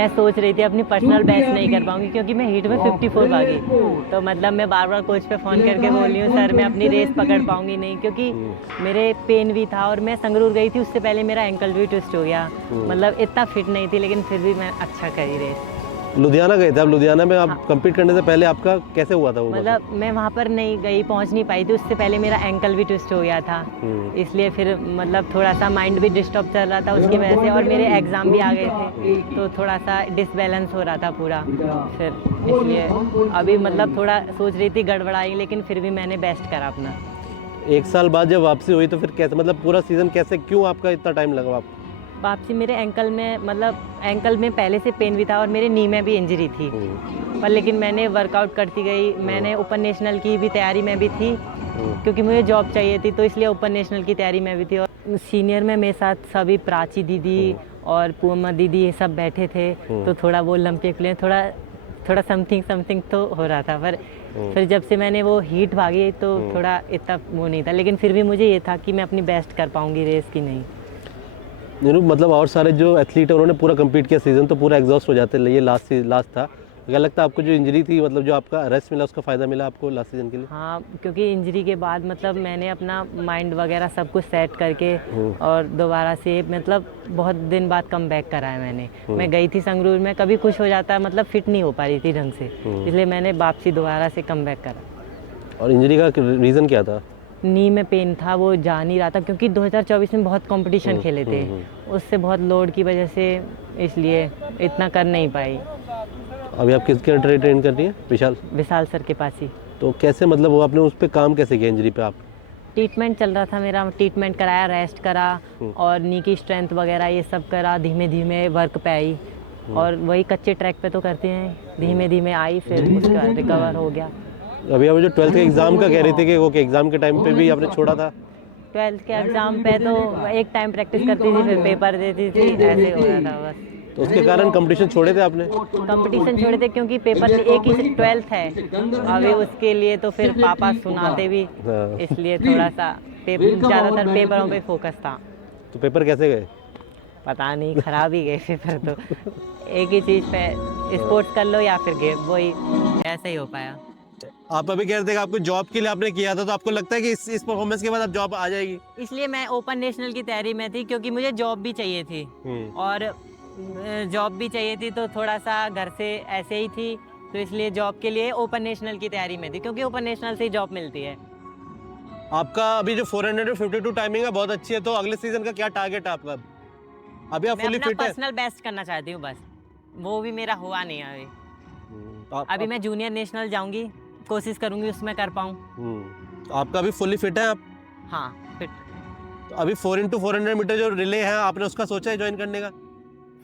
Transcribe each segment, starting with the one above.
मैं सोच रही थी अपनी पर्सनल बेस्ट नहीं कर पाऊंगी क्योंकि मैं हीट में 54 भागी। तो मतलब मैं बार बार कोच पे फ़ोन करके बोल रही हूँ सर मैं अपनी रेस पकड़ पाऊंगी नहीं, क्योंकि मेरे पेन भी था और मैं संगरूर गई थी उससे पहले मेरा एंकल भी ट्विस्ट हो गया। मतलब इतना फिट नहीं थी लेकिन फिर भी मैं अच्छा करी रेस। लुधियाना गए थे आप, लुधियाना में आप हाँ। compete करने से पहले आपका कैसे हुआ था वो? मतलब मैं वहाँ पर नहीं गई, पहुँच नहीं पाई थी, उससे पहले मेरा एंकल भी ट्विस्ट हो गया था। इसलिए फिर मतलब थोड़ा सा माइंड भी डिस्टर्ब चल रहा था उसकी वजह से, और मेरे एग्ज़ाम भी आ गए थे तो थोड़ा सा डिसबैलेंस हो रहा था पूरा। फिर इसलिए अभी मतलब थोड़ा सोच रही थी गड़बड़ाई, लेकिन फिर भी मैंने बेस्ट करा अपना। 1 साल बाद जब वापसी हुई तो फिर कैसे, मतलब पूरा सीजन कैसे, क्यों आपका इतना टाइम लगा आपको? वापसी मेरे एंकल में, मतलब एंकल में पहले से पेन भी था और मेरे नी में भी इंजरी थी, पर लेकिन मैंने वर्कआउट करती गई। मैंने ओपन नेशनल की भी तैयारी में भी थी क्योंकि मुझे जॉब चाहिए थी, तो इसलिए ओपन नेशनल की तैयारी में भी थी। और सीनियर में मेरे साथ सभी प्राची दीदी और पूमा दीदी ये सब बैठे थे, तो थोड़ा वो ओलंपिक के लिए थोड़ा थोड़ा समथिंग तो हो रहा था। पर फिर जब से मैंने वो हीट भागी तो थोड़ा इतना वो नहीं था, लेकिन फिर भी मुझे ये था कि मैं अपनी बेस्ट कर पाऊँगी रेस की नहीं। नीरू, मतलब और सारे जो एथलीट है उन्होंने पूरा कम्पीट किया, सीजन तो पूरा एग्जॉस्ट हो जाते हैं, ये लास्ट था। क्या लगता है आपको जो इंजरी थी, मतलब जो आपका रेस्ट मिला उसका फ़ायदा मिला आपको लास्ट सीजन के लिए? हाँ, क्योंकि इंजरी के बाद मतलब मैंने अपना माइंड वगैरह सब कुछ सेट करके और दोबारा से मतलब बहुत दिन बाद कम बैक करा है मैंने। मैं गई थी संगरूर में, कभी कुछ हो जाता है, मतलब फिट नहीं हो पा रही थी ढंग से, इसलिए मैंने वापसी दोबारा से कम बैक करा। और इंजरी का रीज़न क्या था? नी में पेन था, वो जा नहीं रहा था क्योंकि 2024 में बहुत कंपटीशन खेले थे, उससे बहुत लोड की वजह से, इसलिए इतना कर नहीं पाई। अभी आप किसके ट्रेन कर रही हैं? विशाल सर के पास ही। तो कैसे, मतलब वो आपने उस पर काम कैसे किया इंजरी पे आप? ट्रीटमेंट चल रहा था मेरा, ट्रीटमेंट कराया, रेस्ट करा और नी की स्ट्रेंथ वगैरह ये सब करा, धीमे धीमे वर्क पे आई। और वही कच्चे ट्रैक पे तो करते हैं, धीमे धीमे आई, फिर उसका रिकवर हो गया। अभी आप जो 12th के एग्ज़ाम का कह रही थी कि वो एग्ज़ाम के टाइम पे भी आपने छोड़ा था? 12th के एग्ज़ाम पे तो एक टाइम प्रैक्टिस करती थी फिर पेपर देती थी, ऐसे हो रहा था बस। तो उसके कारण कंपटीशन छोड़े थे आपने? कंपटीशन छोड़े थे क्योंकि पेपर एक ही 12th है अभी, उसके लिए तो फिर पापा सुनाते भी, इसलिए थोड़ा सा ज़्यादातर पेपरों पे फोकस था। तो पेपर कैसे गए? पता नहीं, खराब ही गए पेपर तो। एक ही चीज़ पे स्पोर्ट्स कर लो या फिर गेम, वही ऐसे ही हो पाया। आप अभी कह रहे थे कि आपको जॉब के लिए आपने किया था, तो आपको लगता है कि इस परफॉर्मेंस के बाद आप जॉब आ जाएगी? इसलिए मैं ओपन नेशनल की तैयारी में थी क्योंकि मुझे जॉब भी चाहिए थी, और जॉब भी चाहिए थी तो थोड़ा सा घर से ऐसे ही थी, तो इसलिए जॉब के लिए ओपन नेशनल की तैयारी में थी क्योंकि ओपन नेशनल से ही जॉब मिलती है। आपका अभी जो 452 टाइमिंग है बहुत अच्छी है, तो अगले सीजन का क्या टारगेट है आपका? अभी आप मैं फुली अपना फिट है? पर्सनल बेस्ट करना चाहती हूँ बस, वो भी मेरा हुआ नहीं है अभी। अभी मैं जूनियर नेशनल जाऊंगी, कोशिश करूंगी उसमें कर पाऊँ। तो आपका अभी फुली फिट है आप? हाँ फिट। तो अभी 4x400 मीटर जो रिले है, आपने उसका सोचा है ज्वाइन करने का?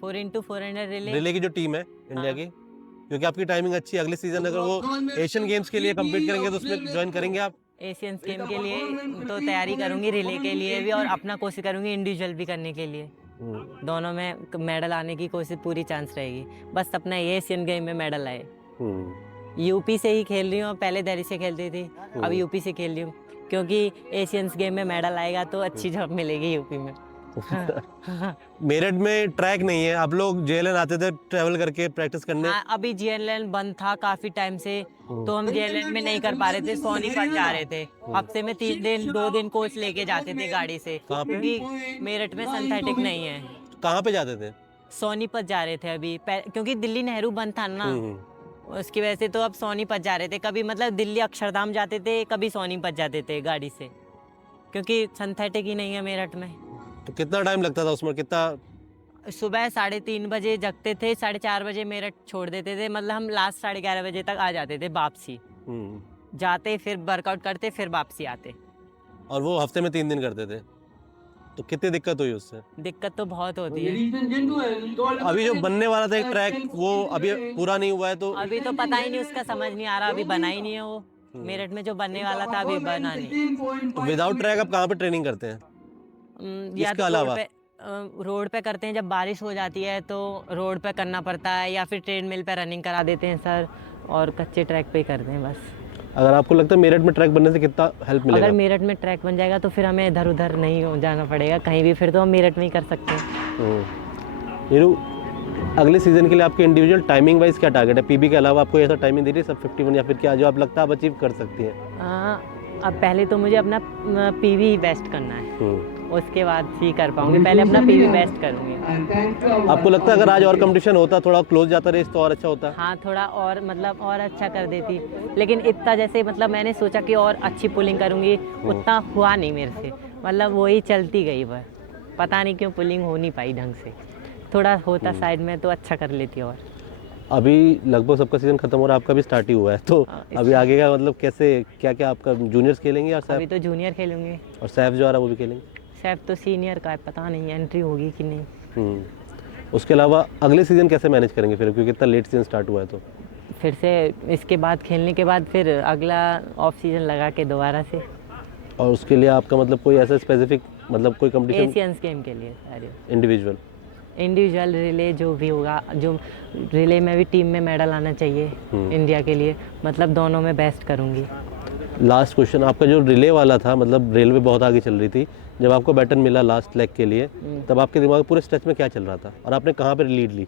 4x400 रिले की जो टीम है इंडिया की, क्योंकि आपकी टाइमिंग अच्छी है, अगले सीजन अगर वो एशियन गेम्स के लिए कम्पीट करेंगे तो उसमें ज्वाइन करेंगे आप? एशियंस गेम के लिए तो तैयारी करूंगी, रिले के लिए भी, और अपना कोशिश करूंगी इंडिविजुअल भी करने के लिए। दोनों में मेडल आने की कोशिश पूरी चांस रहेगी, बस अपना ये एशियन गेम में मेडल आए। यूपी से ही खेल रही हूँ, पहले दिल्ली से खेलती थी, अब यूपी से खेल रही हूँ क्योंकि एशियंस गेम में मेडल आएगा तो अच्छी जॉब मिलेगी यूपी में। मेरठ में ट्रैक नहीं है, आप लोग जेएलएन आते थे ट्रैवल करके प्रैक्टिस करने? हाँ, अभी जेएलएन बंद था काफी टाइम से, तो हम जेएलएन में नहीं कर पा रहे थे, सोनीपत जा रहे थे। हफ्ते में 3 दिन 2 दिन कोच लेके जाते थे गाड़ी से, क्योंकि मेरठ में सिंथेटिक नहीं है। कहाँ पे जाते थे? सोनीपत जा रहे थे अभी, क्योंकि दिल्ली नेहरू बंद था ना, उसकी वजह से तो अब सोनीपत जा रहे थे। कभी मतलब दिल्ली अक्षरधाम जाते थे, कभी सोनीपत जाते थे गाड़ी से, क्योंकि सिंथेटिक ही नहीं है मेरठ में। तो कितना टाइम लगता था उसमें, कितना? सुबह 3:30 बजे जगते थे, 4:30 बजे मेरठ छोड़ देते थे, मतलब हम लास्ट 11:30 बजे तक आ जाते थे वापसी। जाते फिर वर्कआउट करते फिर वापसी आते। और वो हफ्ते में 3 दिन करते थे, तो कितनी दिक्कत हुई उससे? दिक्कत तो बहुत होती है। अभी जो बनने वाला था एक ट्रैक, वो अभी पूरा नहीं हुआ है, तो अभी तो पता ही नहीं, उसका समझ नहीं आ रहा, अभी बना ही नहीं है वो। मेरठ में जो बनने वाला था अभी बना नहीं। तो विदाउट ट्रैक आप कहाँ पे ट्रेनिंग करते हैं? या इसके तो अलावा रोड पे करते हैं, जब बारिश हो जाती है तो रोड पे करना पड़ता है, या फिर ट्रेडमिल पे रनिंग करा देते हैं सर, और कच्चे ट्रैक पे ही करते हैं बस। अगर आपको लगता है मेरठ में ट्रैक बनने से कितना हेल्प मिलेगा? अगर मेरठ में ट्रैक बन जाएगा तो फिर हमें इधर उधर नहीं जाना पड़ेगा कहीं भी, फिर तो हम मेरठ में ही कर सकते हैं। नीरू, अगले सीजन के लिए आपके इंडिविजुअल टाइमिंग वाइज क्या टारगेट है? पीबी के अलावा आपको ऐसा टाइमिंग दे रही है सब 51 या फिर क्या जो आप लगता है आप अचीव कर सकती हैं? अब पहले तो मुझे अपना पीवी बेस्ट करना है, उसके बाद ही कर पाऊंगी। पहले अपना पीवी बेस्ट करूंगी। आपको लगता है अगर आज और कंपटीशन होता, थोड़ा क्लोज जाता रेस तो और अच्छा होता? हाँ, थोड़ा और मतलब और अच्छा कर देती, लेकिन इतना जैसे मतलब मैंने सोचा कि और अच्छी पुलिंग करूंगी, उतना हुआ नहीं मेरे से। मतलब वही चलती गई, बस पता नहीं क्यों पुलिंग हो नहीं पाई ढंग से। थोड़ा होता साइड में तो अच्छा कर लेती। और अभी लगभग सबका सीजन खत्म हो रहा है, आपका भी स्टार्ट ही हुआ है, तो अभी आगे का मतलब कैसे क्या क्या आपका जूनियर्स खेलेंगे? और अभी तो जूनियर खेलूंगी। और सैफ जो आ रहा है वो भी खेलेंगे? सैफ तो सीनियर का है, पता नहीं एंट्री होगी कि नहीं। उसके अलावा अगले सीज़न कैसे मैनेज करेंगे फिर, क्योंकि इतना लेट सीजन स्टार्ट हुआ है? तो फिर से इसके बाद खेलने के बाद फिर अगला ऑफ सीजन लगा के दोबारा से। और उसके लिए आपका मतलब कोई ऐसा स्पेसिफिक मतलब कोई कंपटीशन? एशियंस गेम के लिए सारे इंडिविजुअल रिले जो भी होगा, जो रिले में भी टीम में मेडल आना चाहिए इंडिया के लिए, मतलब दोनों में बेस्ट करूँगी। लास्ट क्वेश्चन, आपका जो रिले वाला था, मतलब रेलवे बहुत आगे चल रही थी, जब आपको बैटन मिला लास्ट लेग के लिए तब आपके दिमाग में पूरे स्ट्रेच में क्या चल रहा था और आपने कहाँ पर लीड ली?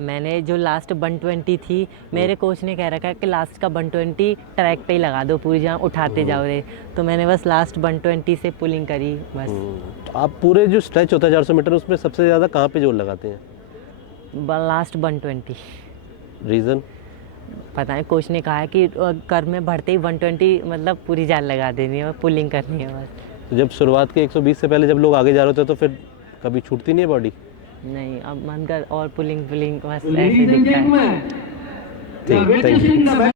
मैंने जो लास्ट 120 थी, मेरे कोच ने कह रखा है कि लास्ट का 120 ट्रैक पे ही लगा दो, पूरी जहाँ उठाते जाओ रे, तो मैंने बस लास्ट 120 से पुलिंग करी बस। आप पूरे जो स्ट्रेच होता है 400 मीटर, उसमें सबसे ज़्यादा कहाँ पे जोर लगाते हैं? लास्ट 120। रीज़न? पता नहीं, कोच ने कहा है कि कर में बढ़ते ही 120 मतलब पूरी जान लगा देनी है और पुलिंग करनी है बस। तो जब शुरुआत के 120 से पहले जब लोग आगे जा रहे होते तो फिर कभी छूटती नहीं है बॉडी? नहीं, अब मन कर और पुलिंग बस ऐसे दिखता है। ठीक, थैंक यू।